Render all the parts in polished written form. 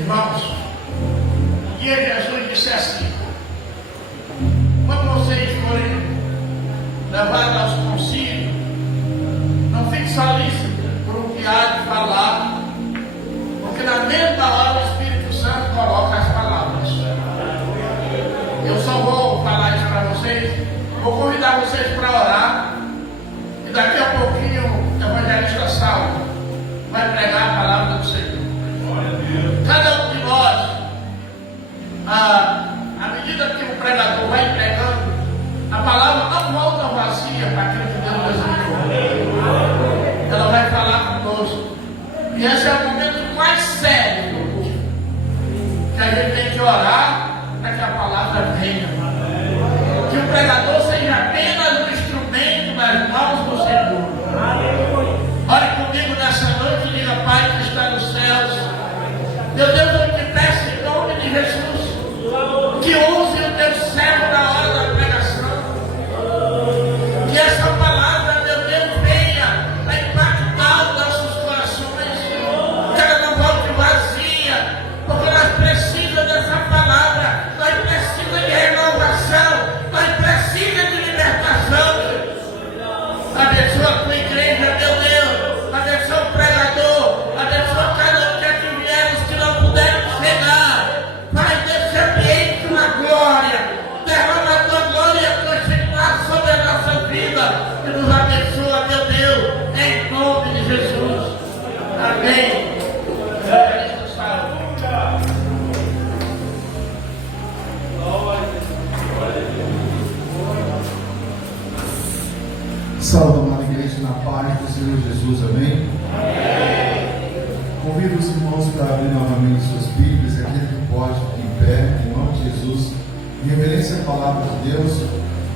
Irmãos, o dia Jesus disse assim: quando vocês forem levados aos concílios, não fique solícito por o que há de falar, porque na mesma hora o Espírito Santo coloca as palavras. Eu só vou falar isso para vocês, vou convidar vocês para orar, e daqui a pouquinho o evangelista Saulo vai pregar a palavra do Senhor. Cada um de nós, à medida que o pregador vai pregando, a palavra não volta vazia para aquilo que Deus desejou. Ela vai falar conosco. E esse é o momento mais sério do culto, que a gente tem que orar para que a palavra venha. Que o pregador seja apenas um instrumento nas mãos do Senhor. Ore comigo nessa noite e diga: Pai que está nos céus, meu Deus, eu te peço em nome de Jesus, que use o teu servo na hora da pregação, que essa palavra, meu Deus, venha a impactar os nossos corações, que ela não volte vazia, porque nós precisamos dessa palavra, nós precisamos de renovação, nós precisamos de libertação. Abençoa a tua igreja, meu Deus, abençoa o pregador, abençoa cada um que vier, os que não puderam chegar, faz desse ambiente uma glória, derrama a tua glória e a tua chegada sobre a nossa vida, e nos abençoa, meu Deus, em nome de Jesus. Amém. Saúde, amada igreja, na paz do Senhor Jesus, amém? Convido os irmãos para abrir novamente suas Bíblias, aquele que pode, em pé, em nome de Jesus, em reverência à palavra de Deus,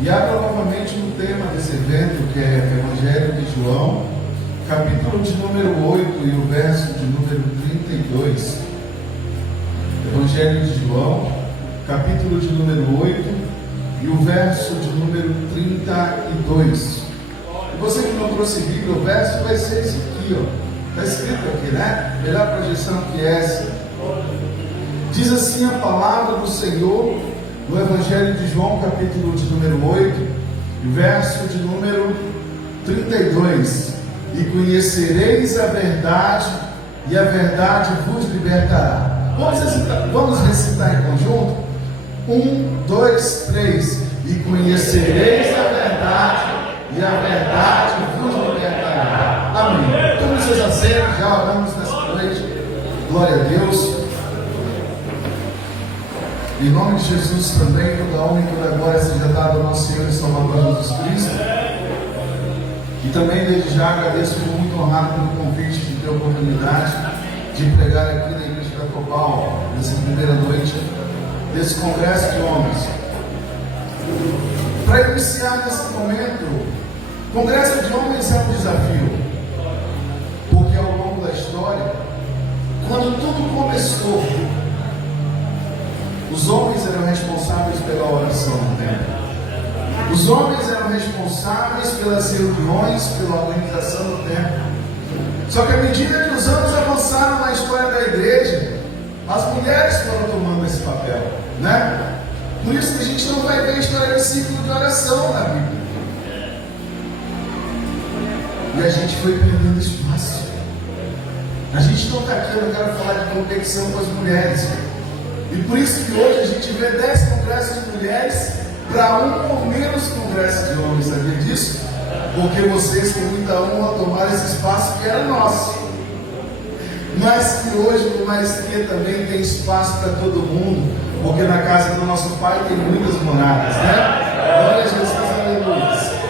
e abra novamente o tema desse evento, que é o Evangelho de João, capítulo de número 8 e o verso de número 32. Evangelho de João, capítulo de número 8 e o verso de número 32. E você que não trouxe Bíblia, o verso vai ser esse aqui, ó. Está escrito aqui, né? Melhor projeção que essa. Diz assim a palavra do Senhor no Evangelho de João, capítulo de número 8, verso de número 32. E conhecereis a verdade, e a verdade vos libertará. Vamos recitar em conjunto? 1, 2, 3. E conhecereis a verdade, e a verdade vos libertará. Amém. Todos vocês aceram, já oramos nessa noite. Glória a Deus. Em nome de Jesus também, toda a honra e toda a glória seja dada ao nosso Senhor e Salvador Jesus Cristo. E também desde já agradeço, fico muito honrado pelo convite de ter a oportunidade de pregar aqui na igreja da Copal, nessa primeira noite desse congresso de homens. Para iniciar nesse momento, congresso de homens é um desafio, porque ao longo da história, quando tudo começou, os homens eram responsáveis pela oração no templo. Os homens eram responsáveis pelas reuniões, pela organização do templo. Só que à medida que os anos avançaram na história da igreja, as mulheres foram tomando esse papel, né? Por isso que a gente não vai ver a história de ciclo de oração na Bíblia. E a gente foi perdendo espaço. A gente não está aqui, eu não quero falar de competição com as mulheres. E por isso que hoje a gente vê 10 congressos de mulheres para um ou menos congressos de homens. Sabia disso? Porque vocês têm muita honra a tomar esse espaço que era nosso. Mas que hoje no Maestria também tem espaço para todo mundo, porque na casa do nosso Pai tem muitas moradas, né? Glória a Jesus, aleluia.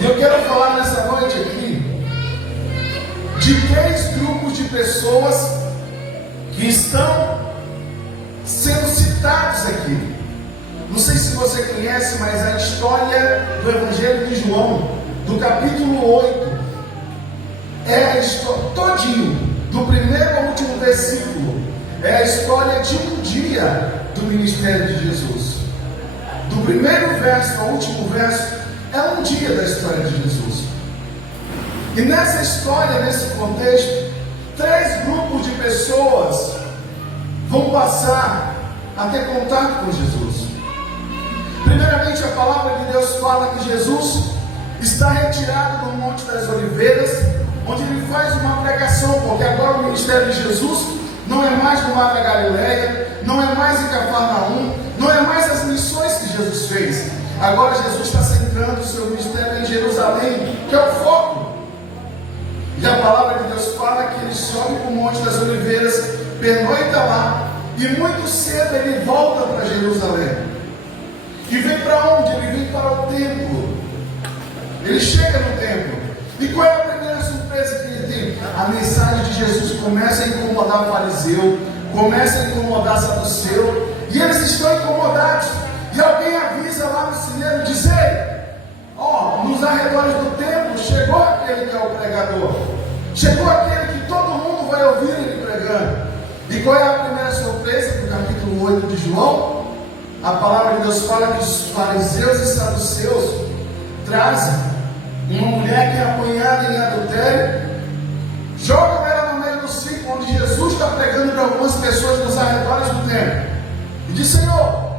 E eu quero falar nessa noite aqui de 3 grupos de pessoas que estão sendo citados aqui. Não sei se você conhece, mas a história do Evangelho de João, do capítulo 8, é a história todinho, do primeiro ao último versículo, é a história de um dia do ministério de Jesus. Do primeiro verso ao último verso, é um dia da história de Jesus. E nessa história, nesse contexto, 3 grupos de pessoas vão passar a ter contato com Jesus. Primeiramente, a palavra de Deus fala que Jesus está retirado do Monte das Oliveiras, onde ele faz uma pregação, porque agora o ministério de Jesus não é mais no Mar da Galileia, não é mais em Cafarnaum, não é mais as missões que Jesus fez. Agora Jesus está centrando o seu ministério em Jerusalém, que é o foco. E a palavra de Deus fala que ele sobe para o Monte das Oliveiras, pernoita lá, e muito cedo ele volta para Jerusalém. E vem para onde? Ele vem para o templo. Ele chega no templo. E qual é a primeira surpresa que ele tem? A mensagem de Jesus começa a incomodar o fariseu, começa a incomodar o saduceu, e eles estão incomodados. E alguém avisa lá no cinema, diz: ei, nos arredores do templo chegou aquele que é o pregador, chegou aquele que todo mundo vai ouvir ele pregando. E qual é a primeira surpresa? No capítulo 8 de João, a palavra de Deus fala que os fariseus e saduceus trazem uma mulher que é apanhada em adultério, jogam ela no meio do ciclo onde Jesus está pregando para algumas pessoas nos arredores do templo, e diz: Senhor,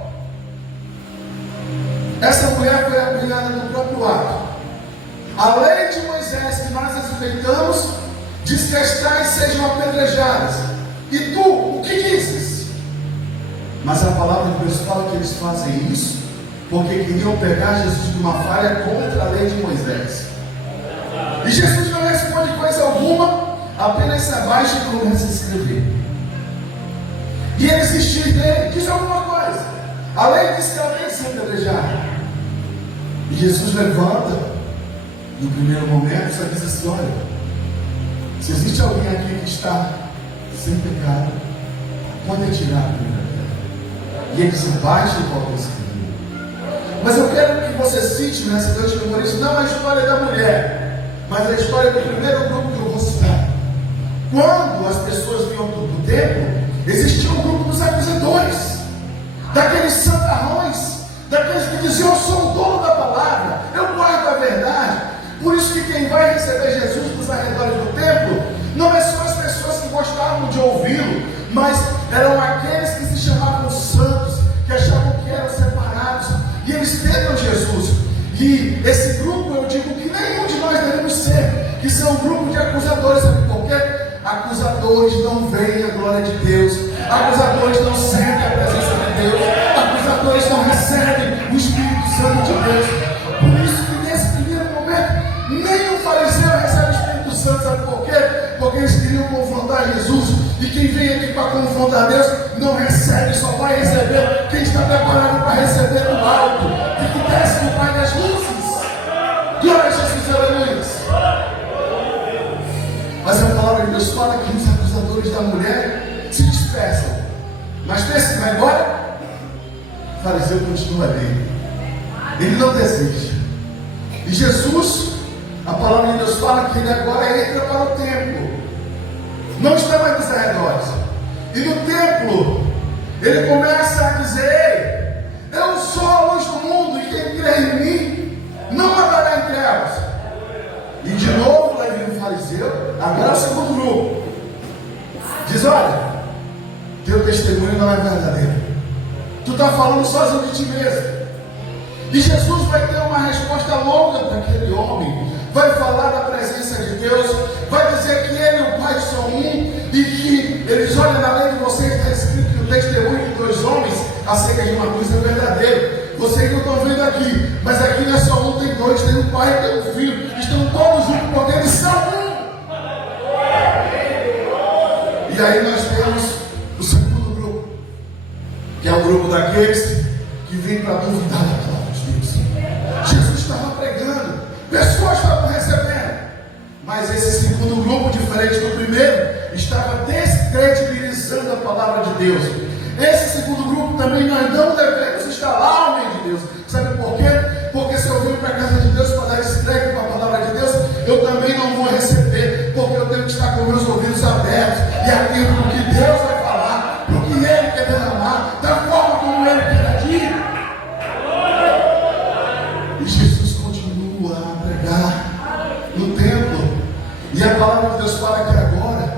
essa mulher foi apanhada no próprio ato. A lei de Moisés que nós respeitamos diz que as tais sejam apedrejadas, e tu, o que dizes? Mas a palavra de Deus fala que eles fazem isso porque queriam pegar Jesus de uma falha contra a lei de Moisés. E Jesus não responde coisa alguma, apenas se abaixa e começa a escrever. E eles insistem dele: diz alguma coisa. A lei diz que ela tem que ser apedrejada. E Jesus levanta, no primeiro momento, só diz assim: olha, se existe alguém aqui que está sem pecado, pode atirar a primeira pedra. E ele se abaixa e volta a escrever. Mas eu quero que você cite nessa noite de memória não a história da mulher, mas a história do primeiro grupo que eu vou citar. Quando as pessoas vinham do templo, existia um grupo dos acusadores, daqueles santarrões, daqueles que diziam: eu sou o dono da palavra, eu guardo a verdade. Por isso que quem vai receber Jesus nos arredores do templo não é só as pessoas que gostavam de ouvi-lo, mas eram aqueles que se chamavam santos, que achavam que eram separados, e eles pegam Jesus. E esse grupo, eu digo que nenhum de nós devemos ser, que são um grupo de acusadores. Sabe por quê? Acusadores não veem a glória de Deus, acusadores não sentem a presença de Deus, acusadores não recebem o Espírito Santo de Deus. Por isso que nesse primeiro momento nem o fariseu recebe o Espírito Santo. Sabe por quê? Porque eles queriam confrontar Jesus, e quem vem aqui para confrontar Deus não recebe, só vai receber quem está preparado para receber do alto, e que desce do Pai das luzes. Glória a Jesus, aleluia. Mas a palavra de Deus fala que os acusadores da mulher se dispersam. Mas pense que agora o fariseu continua ali, ele não desiste. E Jesus, a palavra de Deus fala que ele agora entra para o templo, não está mais nos arredores. E no templo ele começa a dizer: ei, eu sou a luz do mundo, e quem crê em mim não andará em trevas. E de novo vai vir um fariseu, agora é o segundo grupo, diz: olha, teu testemunho não é verdadeiro, tu está falando sozinho de ti mesmo. E Jesus vai ter uma resposta longa para aquele homem, vai falar da presença de Deus, vai dizer que ele e o Pai são um, e que eles olham na lei de vocês, está escrito que o testemunho de dois homens acerca de uma cruz é verdadeiro. Vocês não estão vendo aqui, mas aqui não é só um, tem dois, tem um pai, tem um filho, estão todos juntos porque eles são um. E aí nós temos o segundo grupo, que é o grupo daqueles que vêm para duvidar da palavra de Deus. Jesus estava pregando, pessoas estavam recebendo, mas esse segundo grupo, diferente do primeiro, estava descredibilizando a palavra de Deus. Esse segundo grupo também nós não devemos estar lá, homem de Deus. Sabe por quê? Porque se eu venho para a casa de Deus para dar esse crédito para a palavra de Deus, eu também não vou receber, porque eu tenho que estar com meus ouvidos abertos e atento para o que Deus vai falar, para o que Ele quer derramar, da forma como Ele quer agir. E Jesus continua a pregar no templo, e a palavra de Deus fala que agora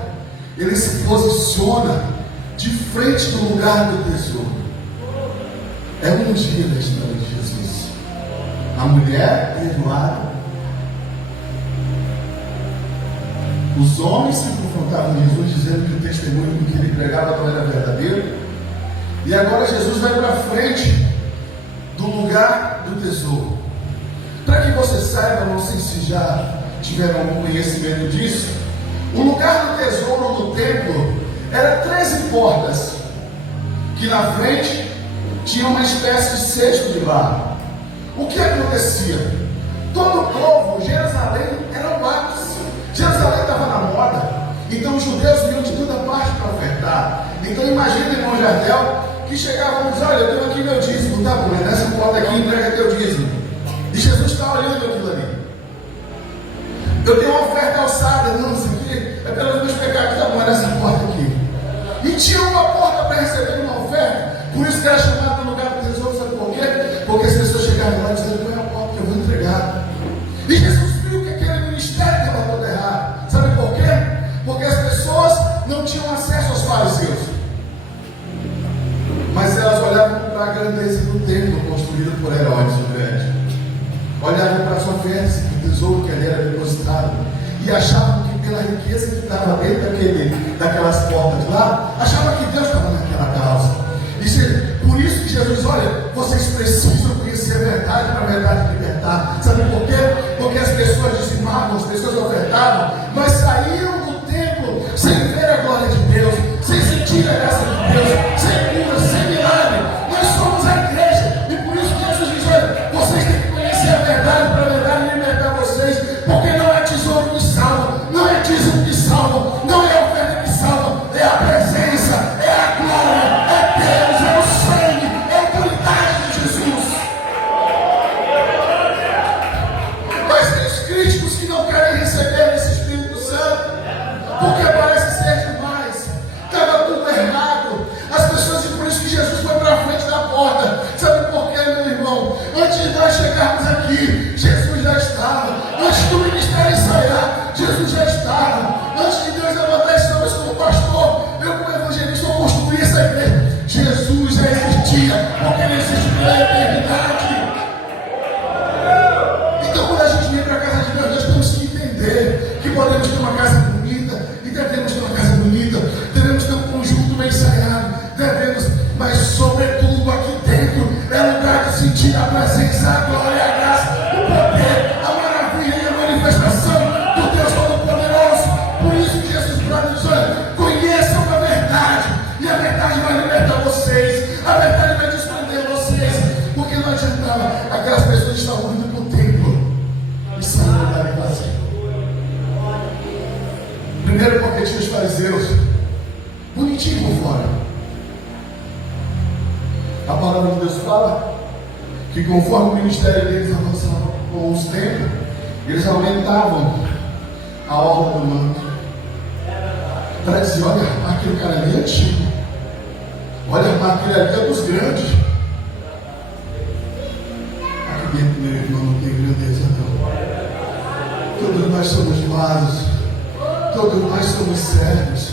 Ele se posiciona de frente do lugar do tesouro. É um dia da história de Jesus. A mulher perdoada. Os homens se confrontavam com Jesus, dizendo que o testemunho que ele pregava não era verdadeiro. E agora Jesus vai para frente do lugar do tesouro. Para que você saiba, não sei se já tiveram algum conhecimento disso, o lugar do tesouro no templo era 13 portas, que na frente tinha uma espécie de cesto de barro. O que acontecia? Todo o povo, Jerusalém era o ápice. Jerusalém estava na moda, então os judeus vinham de toda parte para ofertar. Então imagina, irmão Jardel, que chegavam e diziam: olha, eu tenho aqui meu dízimo, tá bom, nessa porta aqui entrega teu dízimo. E Jesus está olhando aquilo ali. Eu tenho uma oferta alçada, não, isso aqui é pelos meus pecados, tá bom, nessa porta aqui. E tinha uma porta para receber uma oferta, por isso que era chamado de lugar do tesouro, sabe por quê? Porque as pessoas chegavam lá dizendo: qual é a porta que eu vou entregar? E Jesus viu que aquele ministério estava todo errado. Sabe por quê? Porque as pessoas não tinham acesso aos fariseus, mas elas olhavam para a grandeza do templo construído por Herodes o Grande, olhavam para as ofertas, para o tesouro que ali era depositado, e achavam que pela riqueza que estava dentro daquelas portas lá, achavam que Deus estava naquela causa. Por isso que Jesus: olha, vocês precisam conhecer a verdade para a verdade libertar. Sabe por quê? Porque as pessoas dizimavam, as pessoas ofertavam, mas saíram do templo sem ver a glória de Deus, sem sentir a graça de Deus, sem cura, sem milagre. Nós somos a igreja, e por isso que Jesus diz: olha, vocês têm que conhecer a verdade para a verdade libertar vocês, porque não é tesouro que salva, não é dízimo que salva, não é a oferta que salva, é a presença, é a glória, é Deus, é o sangue, é a autoridade de Jesus. Mas tem os críticos que não querem receber esse Espírito Santo, porque parece ser demais, estava tudo errado. As pessoas, e por isso que Jesus foi para a frente da porta. Sabe por quê, meu irmão? Antes de nós chegarmos aqui, Jesus já estava. Antes do ministério ensaiar, Jesus já estava. Antes de Deus levantar esse nome como pastor, eu como evangelista vou construir essa igreja. Jesus já existia, porque ele existe pela eternidade. Então quando a gente vem para a casa de Deus, nós temos que entender que podemos ter uma casa bonita, e devemos ter uma casa bonita, devemos ter um conjunto bem ensaiado, devemos, mas sobretudo aqui dentro é lugar de sentir a presença, a glória, a graça, o poder, a maravilha e a manifestação do Deus Todo-Poderoso. Por isso que Jesus diz: olha, conheçam a verdade, e a verdade vai libertar vocês, a verdade vai desprender vocês, porque não adiantava, aquelas pessoas estavam indo para o templo e saindo dali vazio. Primeiro porque tinha os fariseus bonitinho por fora. A palavra de Deus fala que conforme o ministério deles avançava com os tempos, eles aumentavam a orla do manto para dizer: olha, aquele cara ali é antigo, olha, aquele ali é dos grandes. Aqui dentro, meu irmão, não tem grandeza não. Todos nós somos vasos, todos nós somos servos.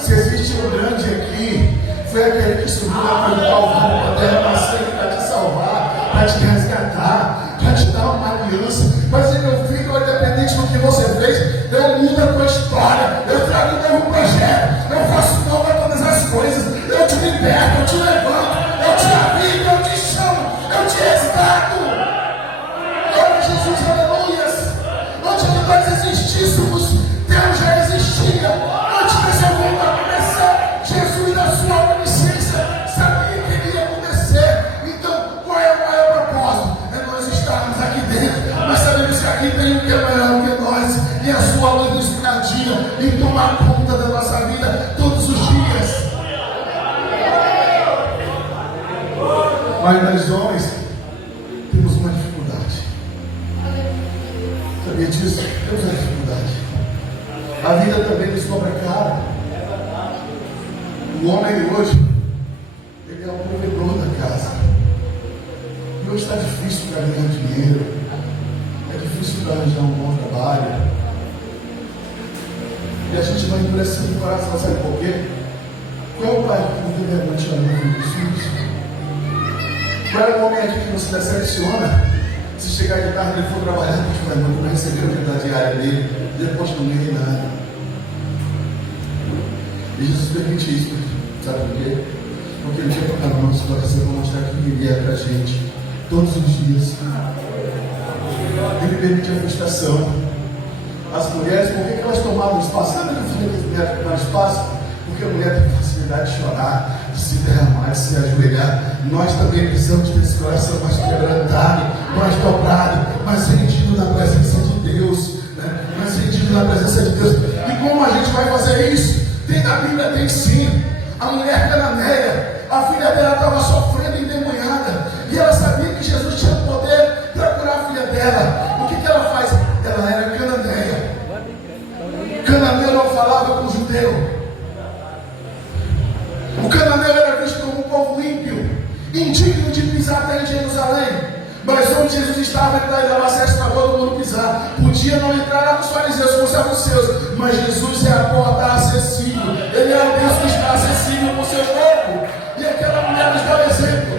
Se existe um grande aqui, foi aquele que subiu lá para o Calvário, para derramar sangue para te salvar, para te resgatar, para te dar uma aliança. Mas meu filho, independente do que você fez, eu mudo a tua história, eu trago um novo projeto, eu faço nova todas as coisas, eu te liberto, eu te levanto, eu te avivo, eu te chamo, eu te resgato. Glória a Jesus, aleluias. Antes de nós existíssemos, Deus já existia. Antes dessa volta começar, Jesus, na sua onisciência, sabia que iria acontecer. Então, qual é o maior propósito? É nós estarmos aqui dentro. Nós sabemos que aqui tem um que é maior que nós, e a sua luz nos irradia e toma conta da nossa vida todos os dias. Mas nós homens temos uma dificuldade. Sabia disso? Temos uma dificuldade. A vida também nos cobra caro. O homem de hoje, ele é o provedor da casa. E hoje está difícil para ganhar dinheiro. É difícil para arranjar um bom trabalho. E a gente vai endurecendo o coração, sabe por quê? Qual é o pai que não tem vergonha de chamar os filhos? Qual é o homem aqui que não se decepciona? Se chegar de tarde ele for trabalhar, Deus vai não vai receber a vida diária dele, depois não ganha nada. E Jesus permite isso, sabe por quê? Porque ele tinha colocado uma situação para mostrar que ele é para a gente todos os dias. Ele permite a frustração. As mulheres, por que elas tomavam espaço? Sabe que a mulher tomava espaço? Porque a mulher tem facilidade de chorar, de se derramar, de se ajoelhar. Nós também precisamos ter esse coração mais quebrantado, mais dobrado, mais rendido na presença de Deus, né? Mais rendido na presença de Deus. E como a gente vai fazer isso? Tem na Bíblia, tem sim. A mulher cananeia, a filha dela estava sofrendo endemoniada, e ela sabia que Jesus tinha poder para curar a filha dela. O que ela faz? Ela era cananeia. Cananeu não falava com o judeu. O cananeu era visto como um povo ímpio, indigno de pisar até em Jerusalém. Mas onde Jesus estava, ele dava acesso para todo mundo pisar. Podia não entrar lá com os fariseus, com os saduceus, mas Jesus é a porta acessível. Ele é o Deus que está acessível com o seu povo. E aquela mulher nos dá um exemplo.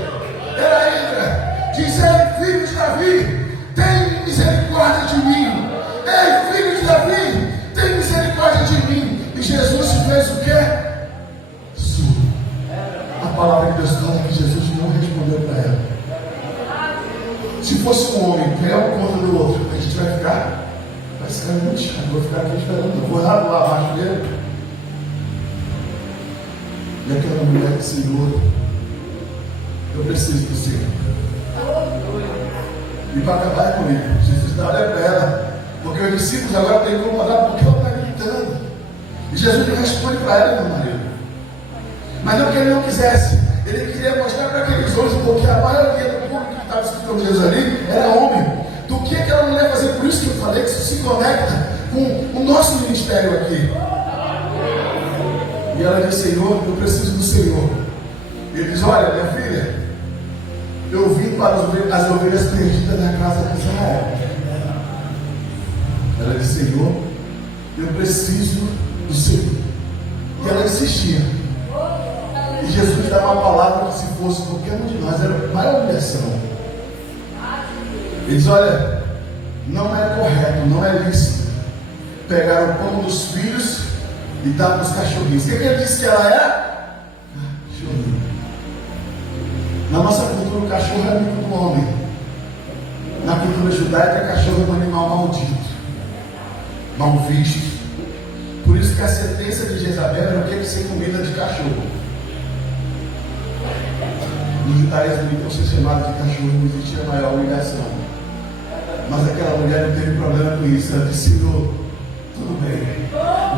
Ela entra, diz: ei, filho de Davi, tem misericórdia de mim. Ei, filho de Davi, tem misericórdia de mim. E Jesus fez o quê? Surdo. A palavra de Deus fala que Jesus não respondeu para ela. Se fosse um homem, quem é um contra do outro, a gente vai ficar? Vai ficar muito chato, vou ficar aqui esperando, vou lá do abaixo dele. E aquela mulher disse: Senhor, eu preciso do Senhor. E para acabar comigo, Jesus dá olha para ela, porque os discípulos agora têm que incomodar porque ela está gritando. E Jesus não responde para ela, meu marido. Mas não que ele não quisesse, ele queria mostrar para aqueles homens, porque a maioria do público que estava escutando Jesus ali era homem. Do que aquela mulher fazer? Por isso que eu falei que isso se conecta com o nosso ministério aqui. E ela diz: Senhor, eu preciso do Senhor. Ele diz: olha, minha filha, eu vim para as ovelhas perdidas na casa de Israel. Ela diz: Senhor, eu preciso do Senhor. E ela insistia. E Jesus dá uma palavra que, se fosse qualquer um de nós, era a maior humilhação. Ele diz: olha, não é correto, não é lícito pegar o pão dos filhos e dar para os cachorrinhos. O que ele disse que ela é? Cachorrinho. Na nossa cultura, o cachorro é amigo do homem. Na cultura judaica, cachorro é um animal maldito, mal visto. Por isso que a sentença de Jezabel era o que? Ser comida de cachorro. No judaísmo, então, ser chamado de cachorro não existia maior humilhação. Mas aquela mulher não teve problema com isso. Ela disse: Senhor, tudo bem,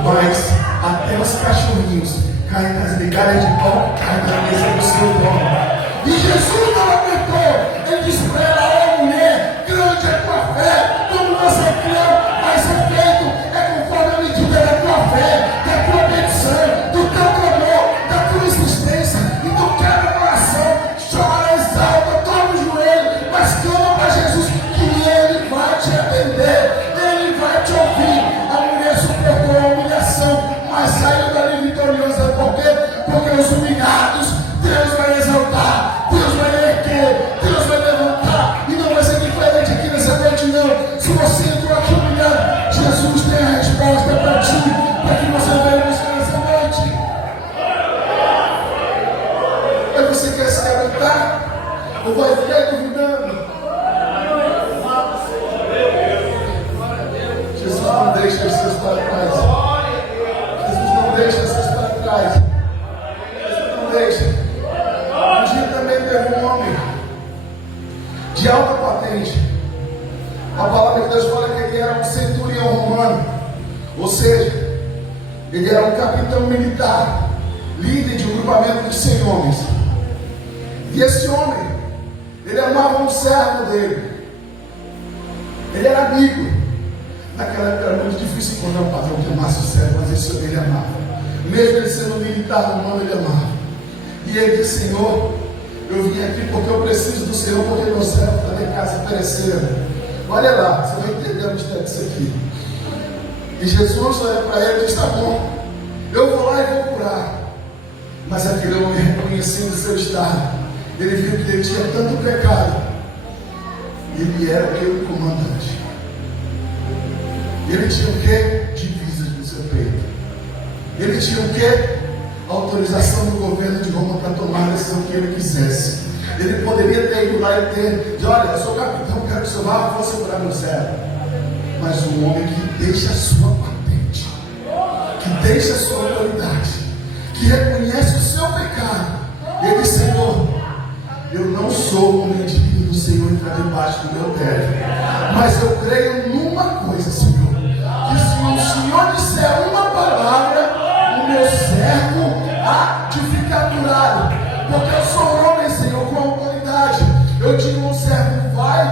mas até os cachorrinhos caem nas migalhas de pão, caem na mesa do seu dono. E Jesus não aguentou. Ele disse para ela: ó mulher, grande é a tua fé, como você creu, vai ser feito, é conforme a medida da tua fé, da tua petição, do teu clamor, da tua insistência. Então quebra o coração, chora, exalta, dobra o joelho, mas clama para Jesus, que Ele vai te atender, Ele vai te ouvir. A mulher suportou a humilhação, mas saiu dali vitoriosa. Por quê? Porque os humilhados Deus vai exaltar, Deus vai erguer, Deus vai levantar. E não vai ser diferente aqui nessa noite, não. Se você entrou aqui humilhado, Jesus tem a resposta para ti, para que você venha buscar nessa noite. Mas você quer se levantar? Ou vai ficar duvidando? Jesus não deixa as seus para trás. Jesus não deixa as seus para trás. Jesus não deixa. Um dia também teve um homem de alta patente. A palavra de Deus fala que ele era um centurião romano, ou seja, ele era um capitão militar, líder de um grupamento de 100 homens. E esse homem, ele amava um servo dele. Ele era amigo. Naquela época era muito difícil encontrar um patrão que amasse o servo, mas esse homem ele amava. Mesmo ele sendo militar romano, ele amava. E ele disse: Senhor, eu vim aqui porque eu preciso do Senhor, porque meu servo está em casa perecendo. Olha lá, você vai entender o mistério disso aqui. E Jesus olha para ele e diz: tá bom, eu vou lá e vou curar. Mas Mas aquele homem, reconhecendo seu estado, ele viu que ele tinha tanto pecado. Ele era aquele comandante. Ele tinha o quê? Divisas no seu peito. Ele tinha o quê? Autorização do governo de Roma para tomar a decisão que ele quisesse. Ele poderia ter ido lá e ter dito: olha, eu sou capitão, quero que o senhor vá, vou segurar meu servo. Mas um homem que deixa a sua patente, que deixa a sua autoridade, que reconhece o seu pecado, ele disse: Senhor, eu não sou um indigno do Senhor entrar debaixo do meu teto, mas eu creio numa coisa, Senhor, que se o Senhor disser uma palavra, o meu servo há de ficar curado, porque eu sou um homem, Senhor, com autoridade. Eu digo ao servo: vai,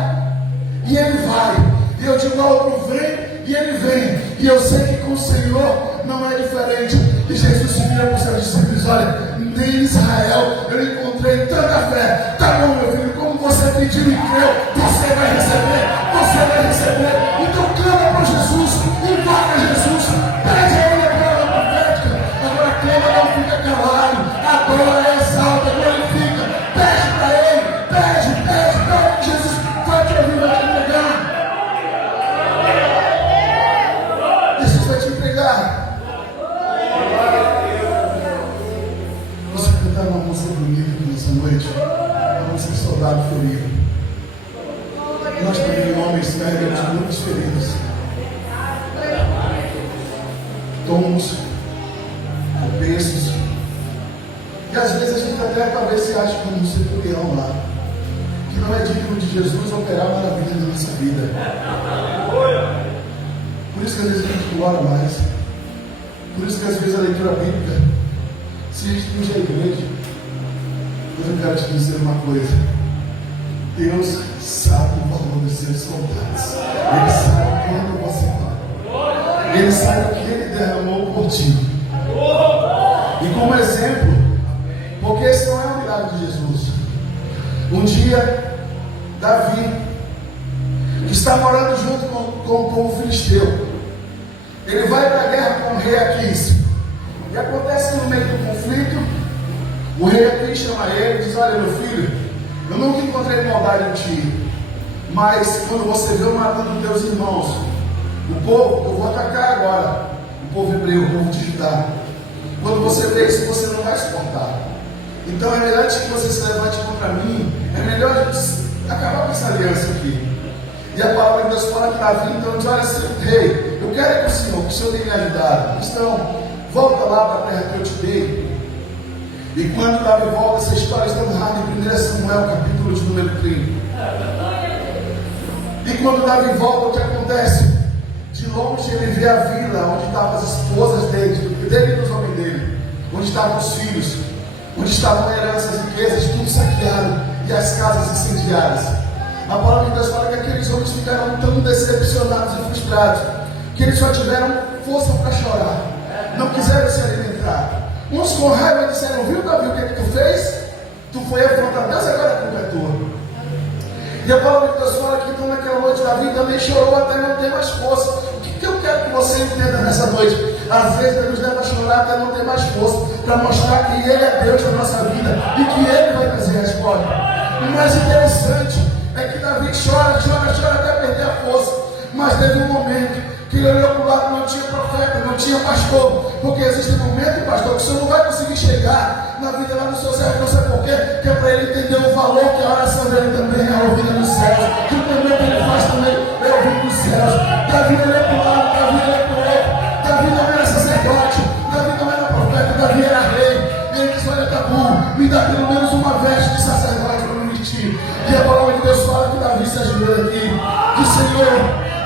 e ele vai, e eu digo ao outro: vem, e ele vem, e eu sei que com o Senhor não é diferente. E Jesus se vira para os seus discípulos: olha, nem em Israel eu encontrei tanta fé. Tá bom, meu filho, como você pediu e creu, você vai receber, você vai receber. Então clama para Jesus, invoca Jesus, pede a ele a palavra profética. Agora clama, não fica calado, adora, exalta, glorifica, pede para ele, pede, Jesus vai te ouvir, vai te entregar. Jesus vai te entregar. Você cantar uma música bonita aqui nessa noite, uma música Soldado Ferido. Nós também, homens, carregamos muitas feridas, tomos, tropeços, e às vezes a gente até talvez se acha como um centurião lá, que não é digno de Jesus operar maravilha na nossa vida. Por isso que às vezes a gente ora mais, por isso que às vezes a leitura bíblica, se a gente fugir à igreja. Mas eu quero te dizer uma coisa: Deus sabe o valor dos seus soldados. Ele sabe quando você vai. Ele sabe o que Ele derramou por ti. E como exemplo, porque esse não é um milagre de Jesus. Um dia, Davi, que está morando junto com o povo filisteu, ele vai para a guerra com o rei Aquis. E acontece que no meio do conflito, o rei Aquis chama ele e diz: olha, meu filho, eu nunca encontrei maldade em ti, mas quando você viu matando teus irmãos, o povo, eu vou atacar agora, o povo hebreu, o povo de Judá. Quando você vê isso, você não vai suportar. Então é melhor que você se levante contra mim, é melhor a gente acabar com essa aliança aqui. E a palavra de Deus fala que Davi então diz: olha, rei, eu quero que o Senhor tenha me ajudado. Então, volta lá para a terra que eu te dei. E quando Davi volta, essa história está narrada em 1 Samuel, capítulo de número 30. E quando Davi volta, o que acontece? De longe ele vê a vila onde estavam as esposas dele e dos homens dele, onde estavam os filhos, onde estavam heranças, riquezas, tudo saqueado, e as casas incendiadas. A palavra de Deus fala que aqueles homens ficaram tão decepcionados e frustrados, que eles só tiveram força para chorar, não quiseram se alimentar. Uns com raiva disseram: viu, Davi, o que tu fez? Tu foi afrontar Deus, agora a culpa é tua. E a palavra de Deus fala que então naquela noite Davi também chorou até não ter mais força. O que eu quero que você entenda nessa noite? Às vezes Deus nos leva a chorar até não ter mais força, para mostrar que Ele é Deus na nossa vida e que Ele vai trazer a resposta. O mais interessante é que Davi chora até perder a força. Mas teve um momento que ele olhou para o lado, não tinha profeta, não tinha pastor. Porque existe um momento, pastor, que o senhor não vai conseguir chegar na vida lá no seu servo, não sabe por quê? Que é para ele entender o valor que a oração dele também é ouvida nos céus, que o também que ele faz também é ouvido nos céus. Davi olhou para o lado, Davi olhou para o outro. Davi não era sacerdote, Davi não era profeta, Davi era rei. E ele disse: olha, tá bom, me dá pelo menos uma veste de sacerdote para me vestir. E a palavra de Deus fala que Davi se ajoelha aqui. Que Senhor,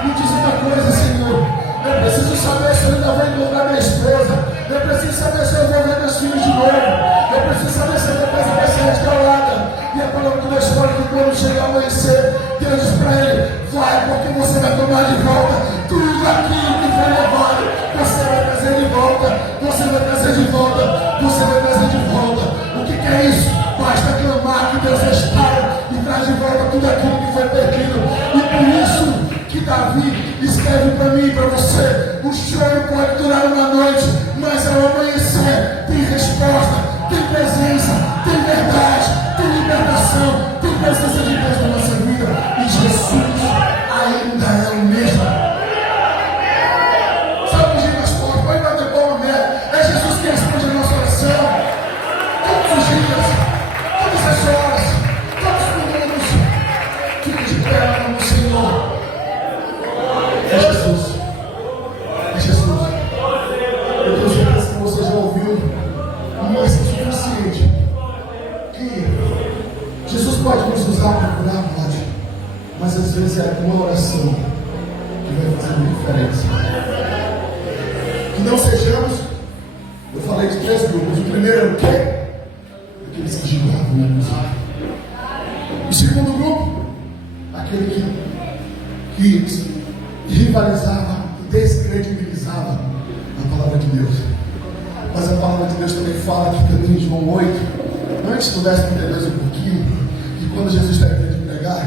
me diz uma coisa, Senhor. Eu preciso saber se eu ainda vou encontrar minha esposa. Eu preciso saber se eu vou ver meus filhos de novo. Eu preciso saber se a minha casa vai ser restaurada. E a palavra de Deus fala que quando chegar amanhecer, Deus diz para ele: vai, porque você vai tomar de volta tudo aquilo que foi levado. Você vai trazer de volta. Você vai trazer de volta. Você vai trazer de volta. O que é isso? Basta clamar que Deus restaura e traz de volta tudo aquilo que foi perdido. E por isso que Davi escreve para mim e para você: o choro pode durar uma noite, mas ao amanhecer tem resposta, tem adoração, tem presença de Deus na nossa vida. E Jesus ainda é o mesmo. Sabe o que mais forte? Pode bater palma mesmo. É Jesus que responde a nossa oração. Todos os dias, todas as horas, todos os minutos. Fique de pé no Senhor. É Jesus. É Jesus. Eu tenho certeza que você já ouviu, mas é suficiente. Que Jesus pode nos usar para curar, pode. Mas às vezes é uma oração que vai fazer uma diferença. Que não sejamos, eu falei de 3 grupos. O primeiro é o quê? Aqueles que julgavam uns. O segundo grupo, aquele que rivalizava, descredibilizava a palavra de Deus. Mas a palavra de Deus também fala que também em João 8, antes do 10:32 um pouquinho, que quando Jesus terminou de pregar,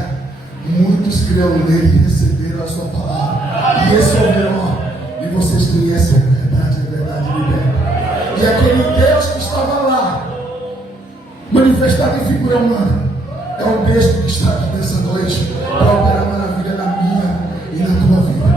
muitos creram nele e receberam a sua palavra. E esse é o melhor. E vocês conhecem a verdade liberta. E aquele Deus que estava lá, manifestado em figura humana, é o mesmo que está aqui nessa noite para operar maravilha na minha e na tua vida.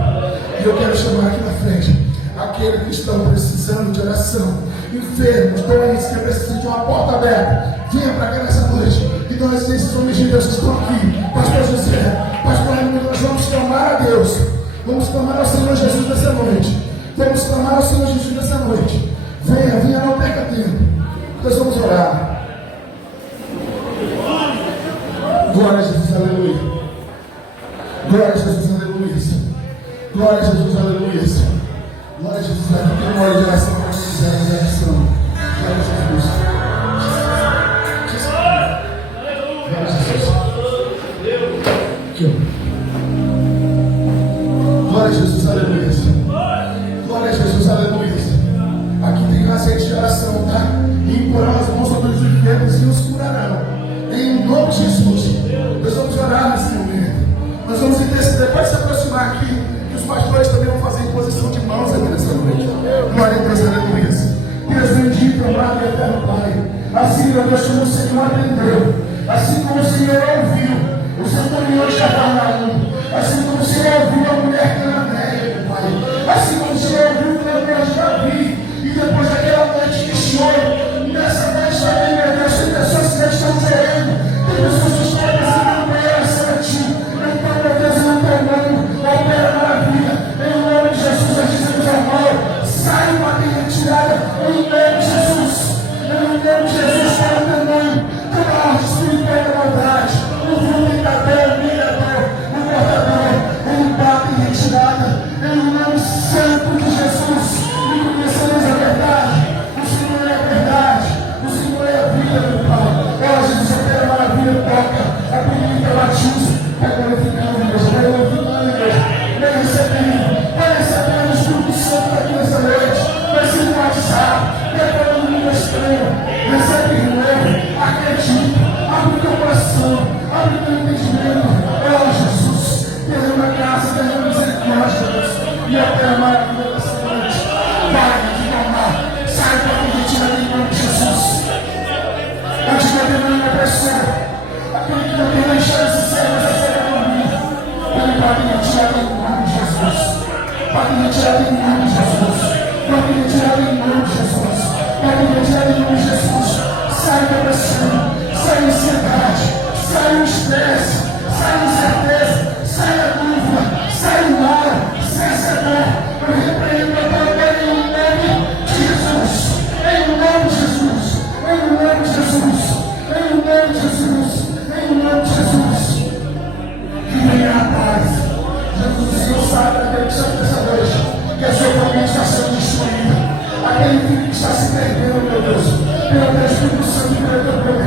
E eu quero chamar aqui na frente aqueles que estão precisando de oração, enfermos, doentes, que precisam de uma porta aberta. Venha para cá nessa noite. E nós, esses homens de Deus que estão aqui, Pastor José, Pastor Raimundo, nós vamos clamar a Deus. Vamos clamar ao Senhor Jesus nessa noite. Vamos clamar ao Senhor Jesus nessa noite. Venha, não perca tempo. Nós vamos orar. Glória a Jesus, aleluia. Glória a Jesus, aleluia. Glória a Jesus, aleluia. Glória a Jesus, aqui tem uma hora de oração para nós, oração. Glória a Jesus. Glória a Jesus. Aqui, ó. Glória a Jesus, aleluia. Glória a Jesus, aleluia. Aqui tem um aceite de oração, tá? E imporão as mãos sobre os enfermos e os curarão. Em nome de Jesus. Nós vamos orar nesse momento. Nós vamos interceder. Pode se aproximar aqui. Que os pastores também vão fazer imposição de mãos aqui nessa noite. Glória a Deus, aleluia. Deus bendito, amado e eterno Pai. Assim, meu Deus, como o Senhor atendeu. Assim como o Senhor ouviu o centurião de Cafarnaum. Assim como o Senhor ouviu a mulher cananeia, Pai. Assim como o Senhor ouviu o clamor de Davi. E depois daquela noite de choro, nessa noite também, meu Deus, tem pessoas que estão chorando. Tem pessoas que estão precisando de oração a Ti. Então, meu Deus, não tem nome. Opera maravilha. Em nome de Jesus, nós dizemos amor. Sai uma retirada. Em nome de Jesus. Em nome de Jesus, para o teu nome. Toda a arte espiritual da maldade. O vomitador, o mirador, o portador. Em bate e retirada. Em nome santo de Jesus. E conhecemos a verdade. O Senhor é a verdade. O Senhor é a vida, meu Pai. Ó Jesus, opera maravilha, toca. A bonita batismo. Vai glorificando, Deus. Vai glorificando, Deus. Vai recebendo o Espírito Santo aqui nessa noite. Vai sendo batizado. Vai falando língua estranha. Recebe de novo. Acredita. Abre o teu coração. Abre o teu entendimento. Ó Jesus. Derrama graça, derrama misericórdia, Deus. E até a maravilha dessa noite. Para de amar. Sai da mentira em nome de Jesus. Antes de haver uma pessoa. Aquele que não tem deixado esse céu, essa céu por mim. Ele pode me tirar em nome de Jesus. Pode me tirar em nome de Jesus. Pode me tirar em nome de Jesus. Pode me tirar em nome de Jesus. Sai da pressão. Sai a ansiedade. Sai o estresse. Sai a incerteza. Sai a dúvida. Sai o mal. Sai a dor. Eu repreendo a dor em nome de Jesus. Em nome de Jesus. Em nome de Jesus. Em nome de Jesus. Em nome de Jesus. Que venha a paz. Jesus, o Senhor sabe daquele que está nessa noite, que a sua família está sendo destruída. Aquele filho que está se perdendo, meu Deus, pelo teu Espírito Santo e pelo teu poder.